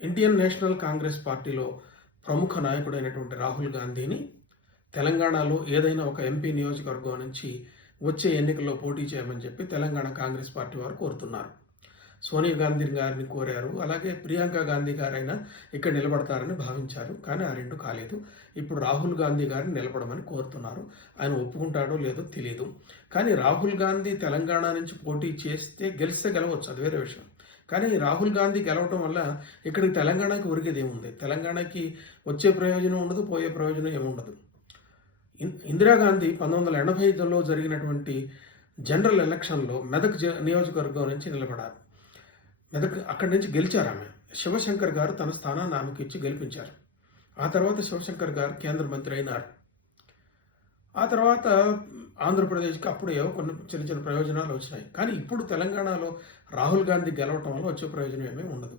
Indian national Congress పార్టీలో ప్రముఖ నాయకుడైనటువంటి రాహుల్ గాంధీని తెలంగాణలో ఏదైనా ఒక ఎంపీ నియోజకవర్గం నుంచి వచ్చే ఎన్నికల్లో పోటీ చేయమని చెప్పి తెలంగాణ కాంగ్రెస్ పార్టీ వారు కోరుతున్నారు. సోనియా గాంధీ గారిని కోరారు. అలాగే ప్రియాంక గాంధీ గారైనా ఇక్కడ నిలబడతారని భావించారు. కానీ ఆ రెండు కాలేదు. ఇప్పుడు రాహుల్ గాంధీ గారిని నిలబడమని కోరుతున్నారు. ఆయన ఒప్పుకుంటాడో లేదో తెలియదు. కానీ రాహుల్ గాంధీ తెలంగాణ నుంచి పోటీ చేస్తే గెలిస్తే గెలవచ్చు, అది వేరే విషయం. కానీ రాహుల్ గాంధీ గెలవటం వల్ల ఇక్కడికి తెలంగాణకి ఒరిగేది ఏముంది? తెలంగాణకి వచ్చే ప్రయోజనం ఉండదు, పోయే ప్రయోజనం ఏముండదు. ఇందిరాగాంధీ 1985లో జరిగినటువంటి జనరల్ ఎలక్షన్లో మెదక్ నియోజకవర్గం నుంచి నిలబడారు. మెదక్ అక్కడి నుంచి గెలిచారు ఆమె. శివశంకర్ గారు తన స్థానాన్ని ఆమెకి ఇచ్చి గెలిపించారు. ఆ తర్వాత శివశంకర్ గారు కేంద్ర మంత్రి అయినారు. ఆ తర్వాత ఆంధ్రప్రదేశ్కి అప్పుడు ఏవో కొన్ని చిన్న చిన్న ప్రయోజనాలు వచ్చినాయి. కానీ ఇప్పుడు తెలంగాణలో రాహుల్ గాంధీ గెలవటం వల్ల వచ్చే ప్రయోజనం ఏమీ ఉండదు.